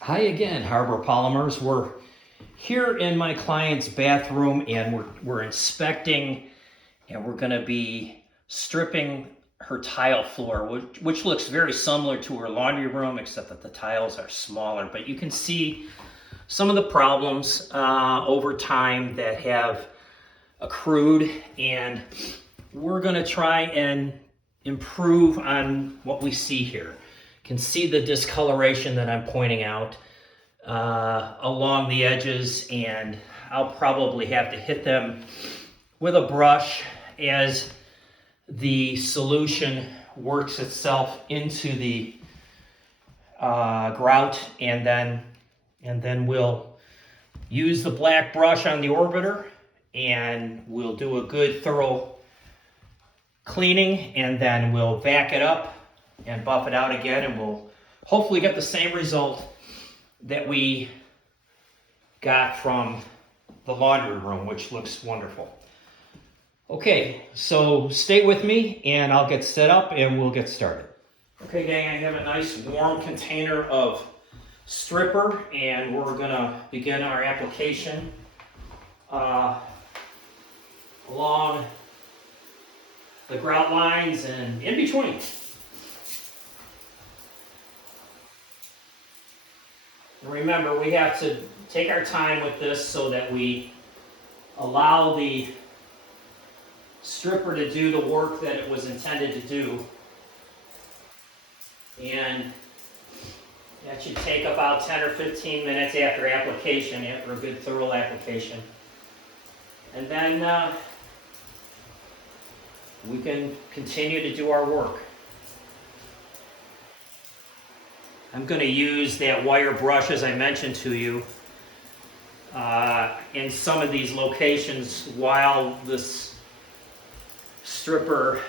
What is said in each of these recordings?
Hi again, Harbor Polymers. We're here in my client's bathroom and we're inspecting, and we're going to be stripping her tile floor, which looks very similar to her laundry room, except that the tiles are smaller. But you can see some of the problems over time that have accrued, and we're going to try and improve on what we see here. You can see the discoloration that I'm pointing out along the edges, and I'll probably have to hit them with a brush as the solution works itself into the grout, and then we'll use the black brush on the orbiter, and we'll do a good thorough cleaning, and then we'll vac it up and buff it out again, and we'll hopefully get the same result that we got from the laundry room, which looks wonderful. Okay, so stay with me and I'll get set up and we'll get started. Okay, gang, I have a nice warm container of stripper, and we're gonna begin our application along the grout lines and in between. And remember, we have to take our time with this so that we allow the stripper to do the work that it was intended to do. And that should take about 10 or 15 minutes after application, after a good thorough application. And then we can continue to do our work. I'm going to use that wire brush, as I mentioned to you, in some of these locations while this stripper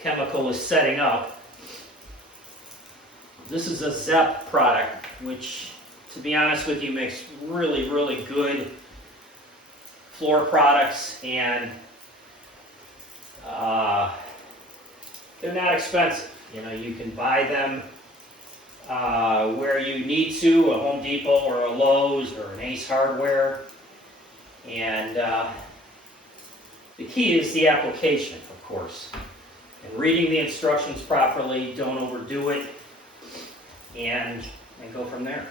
chemical is setting up. This is a ZEP product, which, to be honest with you, makes really, really good floor products, and they're not expensive. You know, you can buy them where you need to, a Home Depot or a Lowe's or an Ace Hardware. And the key is the application, of course, and reading the instructions properly. Don't overdo it, and go from there.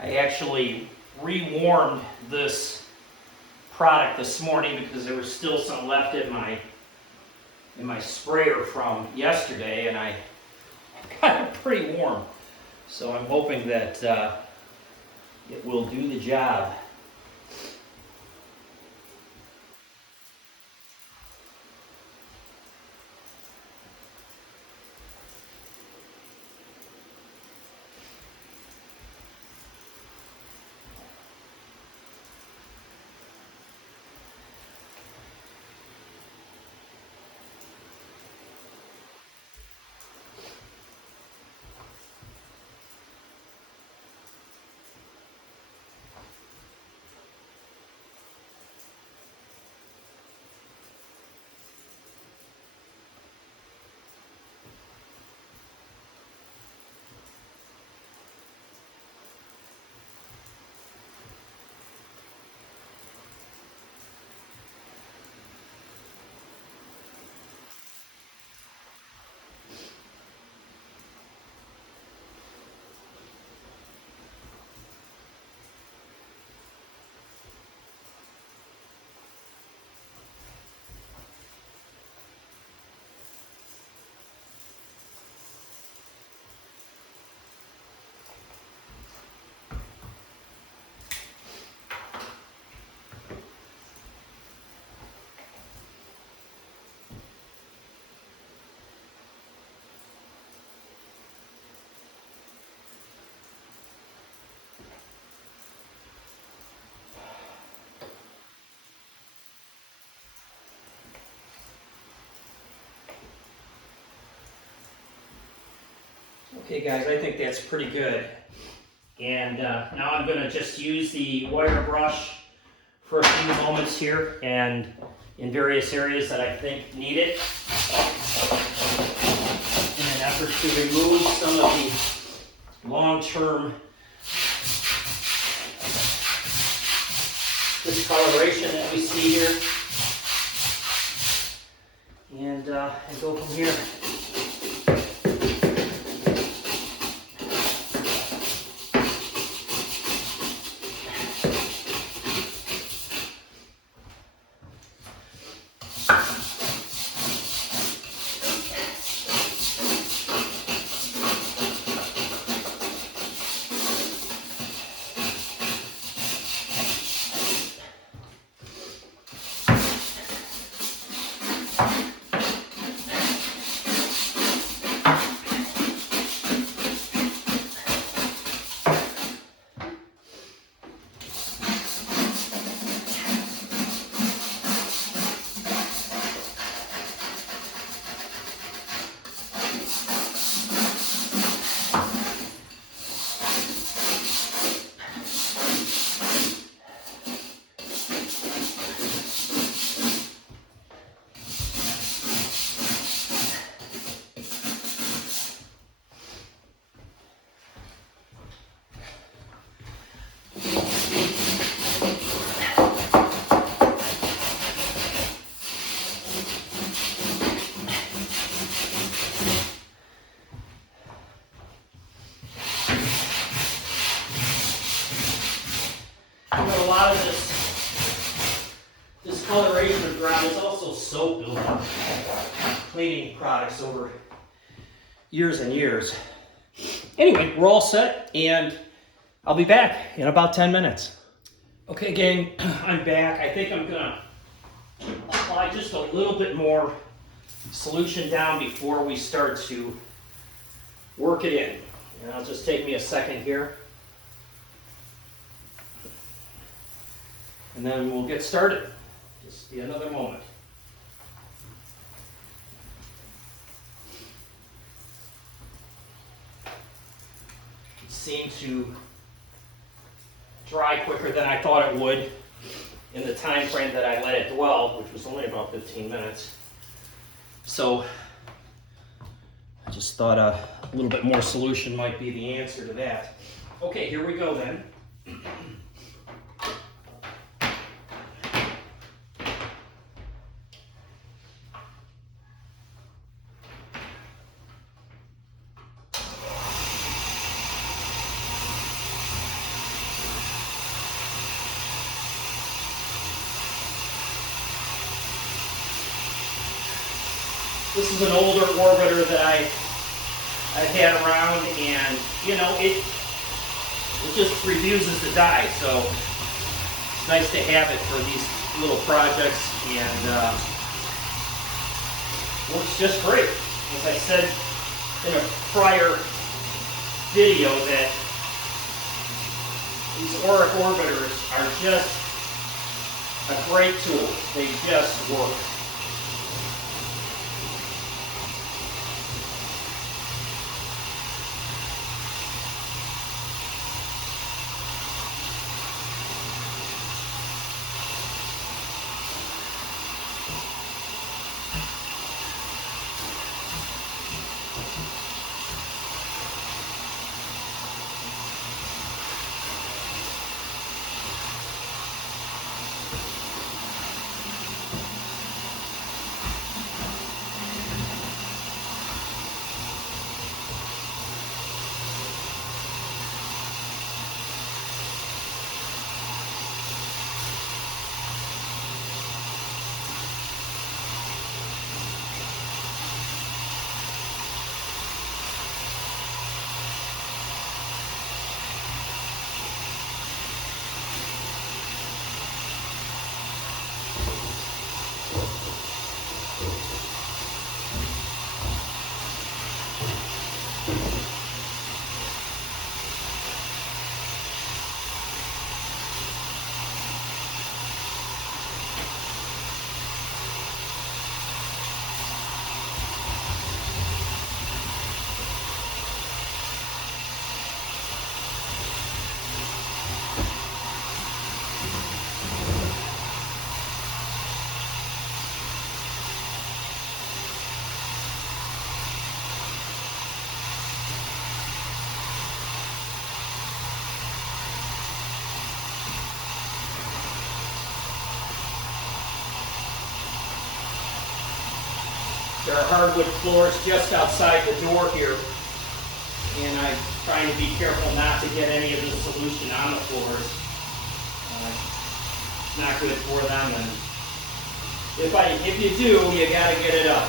I actually rewarmed this product this morning because there was still some left in my sprayer from yesterday, and I got it pretty warm. So I'm hoping that it will do the job. Okay guys, I think that's pretty good. And now I'm going to just use the wire brush for a few moments here and in various areas that I think need it, in an effort to remove some of the long-term discoloration that we see here, and go from here. A lot of this discoloration of ground is also soap buildup, cleaning products over years and years. Anyway, we're all set, and I'll be back in about 10 minutes. Okay, gang, I'm back. I think I'm gonna apply just a little bit more solution down before we start to work it in. And it'll just take me a second here. And then we'll get started. Just be another moment. It seemed to dry quicker than I thought it would in the time frame that I let it dwell, which was only about 15 minutes. So I just thought a little bit more solution might be the answer to that. Okay, here we go then. This is an older orbiter that I've had around, and you know, it just refuses to die, so it's nice to have it for these little projects, and works just great. As I said in a prior video, that these auric orbiters are just a great tool. They just work. There are hardwood floors just outside the door here, and I'm trying to be careful not to get any of the solution on the floors. Not good for them, and if you do, you gotta get it up.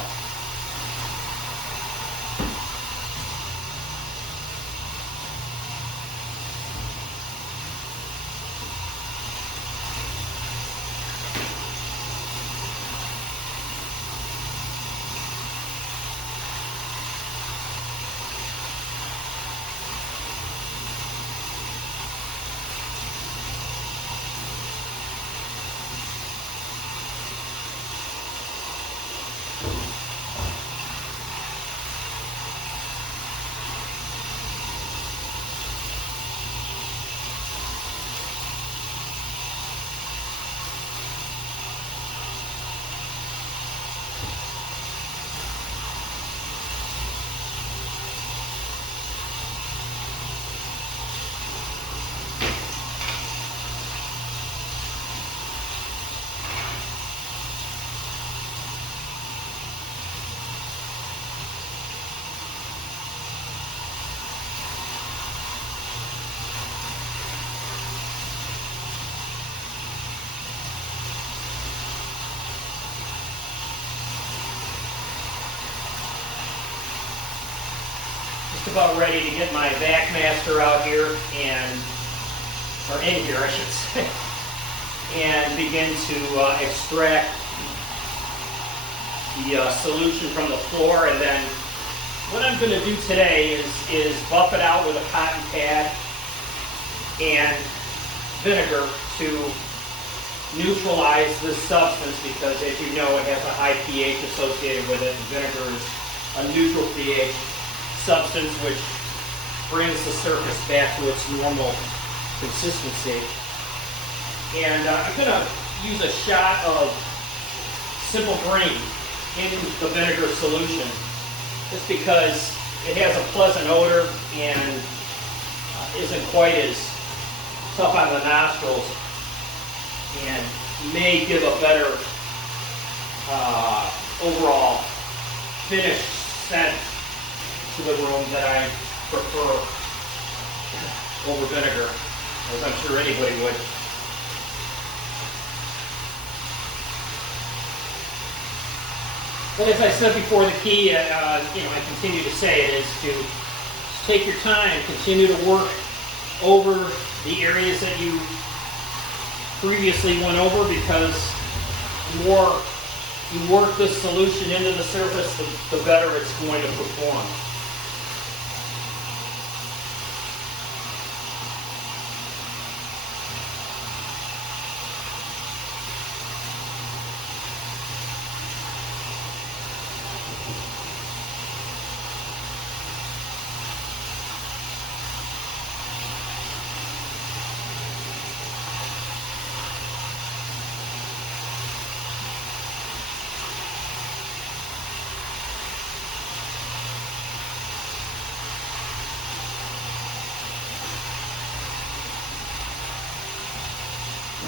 About ready to get my vac master out here or in here I should say, and begin to extract the solution from the floor. And then what I'm going to do today is buff it out with a cotton pad and vinegar to neutralize this substance, because as you know, it has a high pH associated with it, and vinegar is a neutral pH substance which brings the surface back to its normal consistency. And I'm going to use a shot of simple green in the vinegar solution, just because it has a pleasant odor and isn't quite as tough on the nostrils, and may give a better overall finished scent to the room that I prefer over vinegar, as I'm sure anybody would. But as I said before, the key, I continue to say it, is to just take your time, continue to work over the areas that you previously went over, because the more you work this solution into the surface, the better it's going to perform.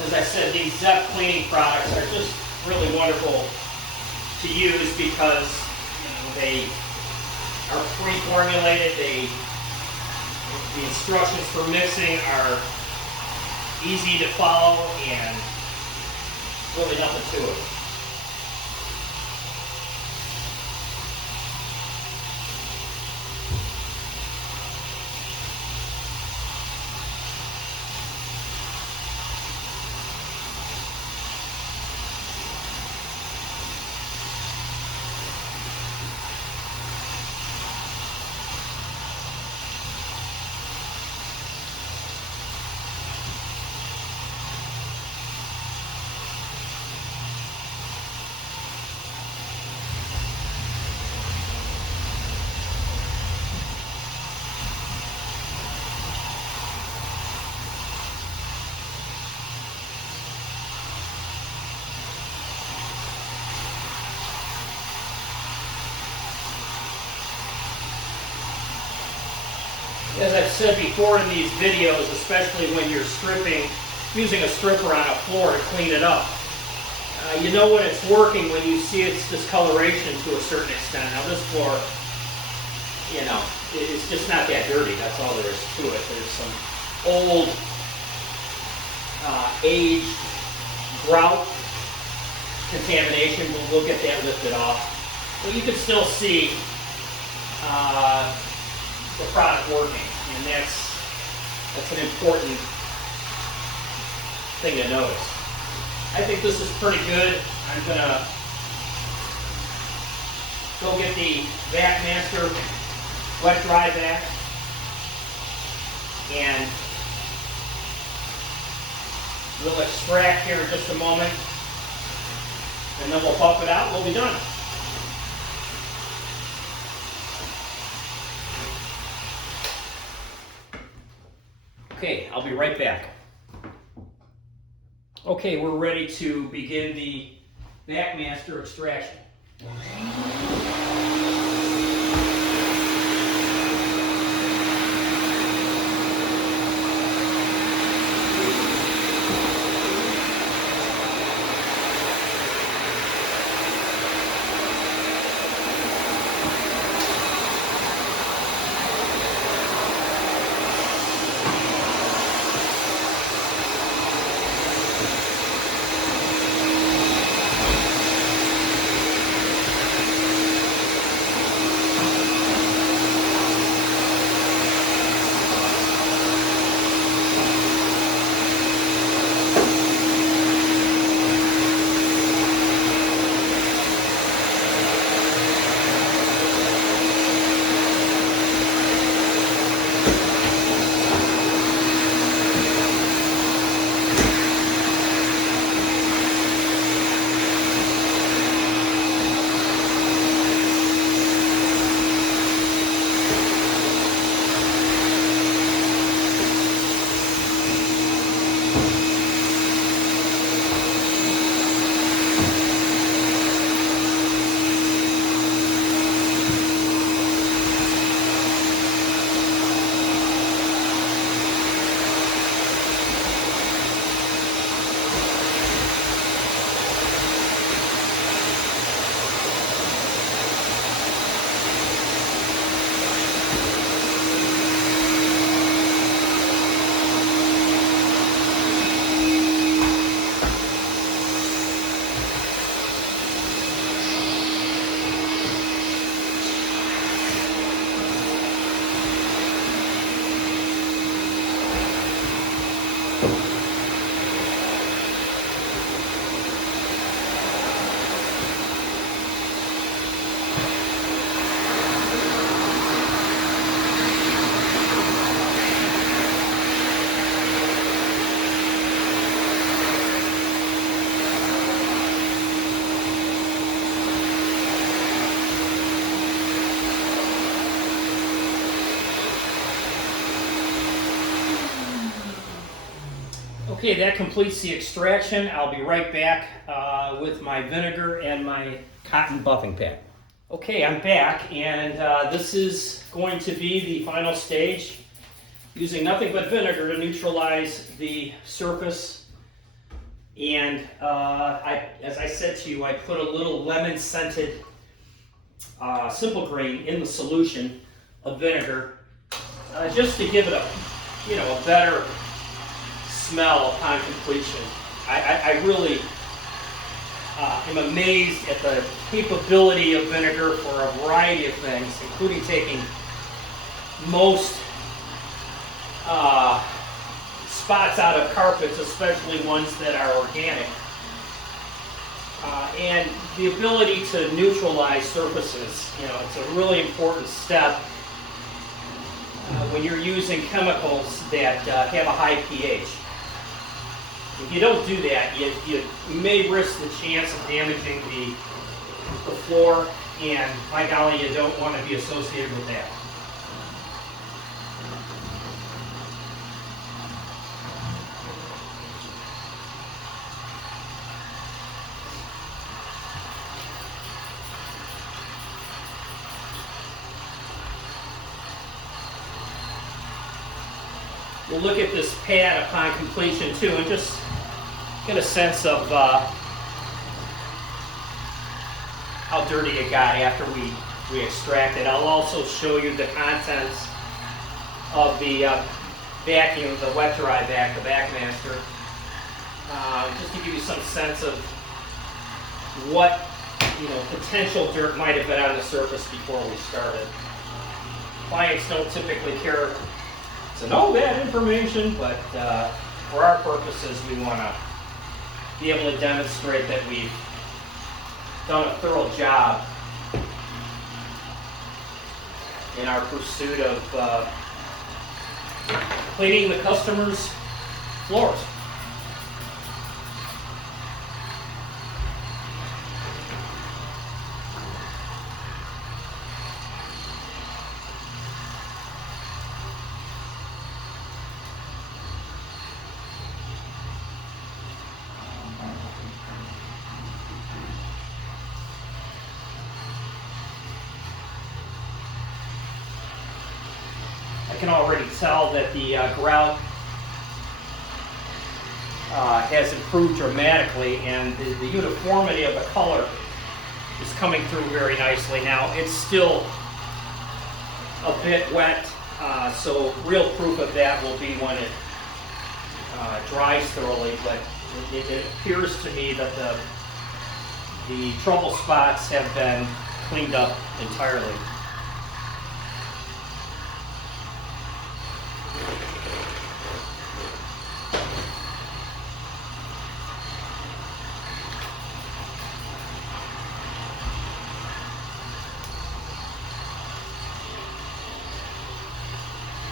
As I said, these ZEP cleaning products are just really wonderful to use, because they are pre-formulated. The instructions for mixing are easy to follow, and really nothing to it. As I've said before in these videos, especially when you're stripping, using a stripper on a floor to clean it up, You know when it's working when you see its discoloration to a certain extent. Now this floor, you know, it's just not that dirty. That's all there is to it. There's some old, aged grout contamination, but we'll get that lifted off. But you can still see the product working, and that's an important thing to notice. I think this is pretty good. I'm gonna go get the Vac Master wet dry vac and we'll extract here in just a moment, and then we'll puff it out and we'll be done. Okay, I'll be right back. Okay, we're ready to begin the Vac Master extraction. Okay, that completes the extraction. I'll be right back with my vinegar and my cotton buffing pad. Okay, I'm back, and this is going to be the final stage, using nothing but vinegar to neutralize the surface. And as I said to you, I put a little lemon-scented simple grain in the solution of vinegar, just to give it a better smell upon completion. I really am amazed at the capability of vinegar for a variety of things, including taking most spots out of carpets, especially ones that are organic, and the ability to neutralize surfaces. You know, it's a really important step when you're using chemicals that have a high pH. If you don't do that, you may risk the chance of damaging the floor, and by golly, you don't want to be associated with that. We'll look at this pad upon completion too, and just get a sense of how dirty it got after we extract it. I'll also show you the contents of the vacuum, the wet dry vac, the Backmaster, just to give you some sense of what potential dirt might have been on the surface before we started. Clients don't typically care to know that information, but for our purposes, we want to be able to demonstrate that we've done a thorough job in our pursuit of cleaning the customer's floors. I can already tell that the grout has improved dramatically, and the uniformity of the color is coming through very nicely. Now, it's still a bit wet, so real proof of that will be when it dries thoroughly, but it appears to me that the trouble spots have been cleaned up entirely.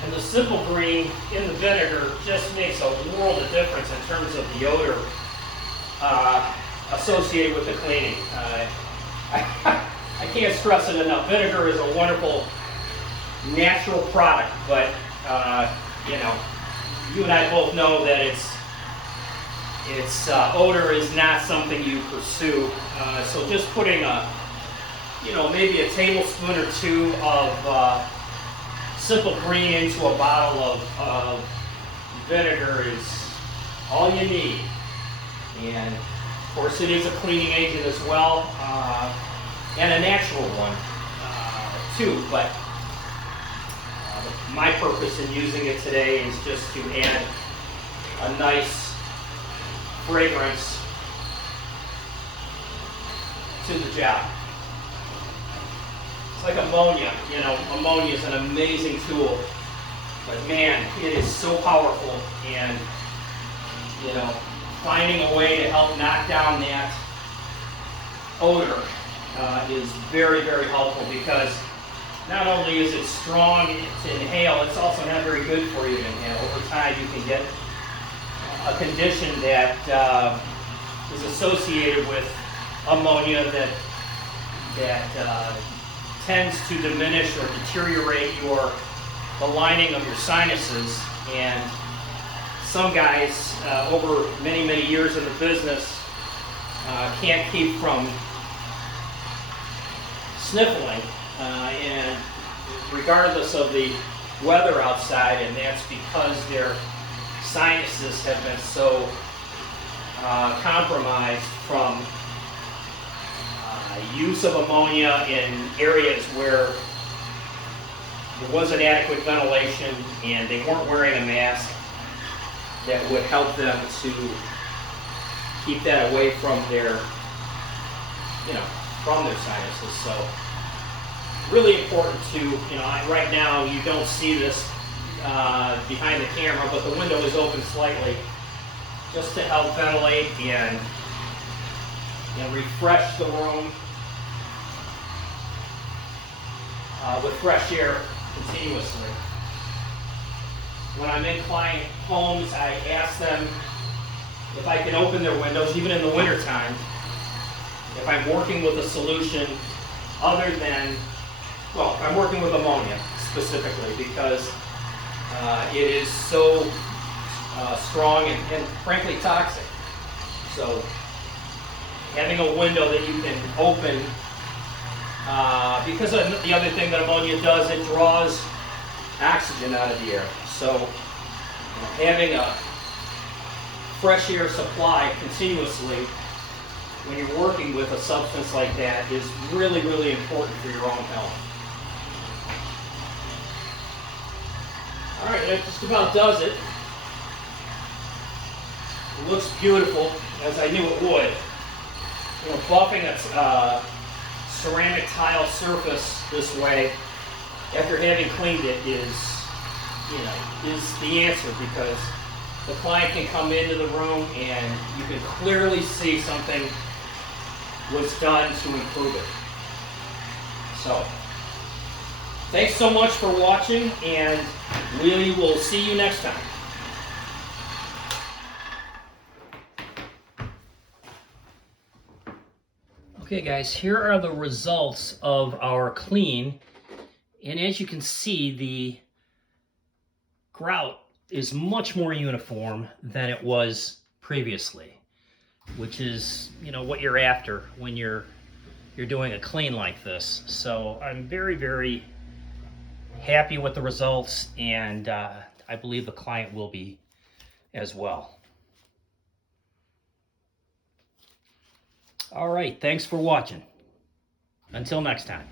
And the simple green in the vinegar just makes a world of difference in terms of the odor associated with the cleaning. I can't stress it enough. Vinegar is a wonderful natural product, but you and I both know that its odor is not something you pursue. So just putting maybe a tablespoon or two of simple green into a bottle of vinegar is all you need. And of course it is a cleaning agent as well, and a natural one too, but my purpose in using it today is just to add a nice fragrance to the job. Like ammonia, ammonia is an amazing tool, but man, it is so powerful, and finding a way to help knock down that odor is very, very helpful, because not only is it strong to inhale, it's also not very good for you to inhale. Over time, you can get a condition that is associated with ammonia that tends to diminish or deteriorate the lining of your sinuses. And some guys over many, many years in the business can't keep from sniffling, and regardless of the weather outside, and that's because their sinuses have been so compromised from use of ammonia in areas where there wasn't adequate ventilation and they weren't wearing a mask that would help them to keep that away from their sinuses. So really important to, right now you don't see this behind the camera, but the window is open slightly just to help ventilate and refresh the room with fresh air continuously. When I'm in client homes, I ask them if I can open their windows, even in the wintertime, if I'm working with a solution other than, well, I'm working with ammonia specifically, because it is so strong and frankly toxic. So having a window that you can open, because the other thing that ammonia does, it draws oxygen out of the air. So having a fresh air supply continuously when you're working with a substance like that is really, really important for your own health. All right, that just about does it. It looks beautiful, as I knew it would. You know, buffing a ceramic tile surface this way, after having cleaned it, is the answer, because the client can come into the room and you can clearly see something was done to improve it. So, thanks so much for watching, and we will see you next time. Okay guys, here are the results of our clean, and as you can see, the grout is much more uniform than it was previously, which is, you know, what you're after when you're doing a clean like this. So I'm very, very happy with the results, and I believe the client will be as well. All right, thanks for watching. Until next time.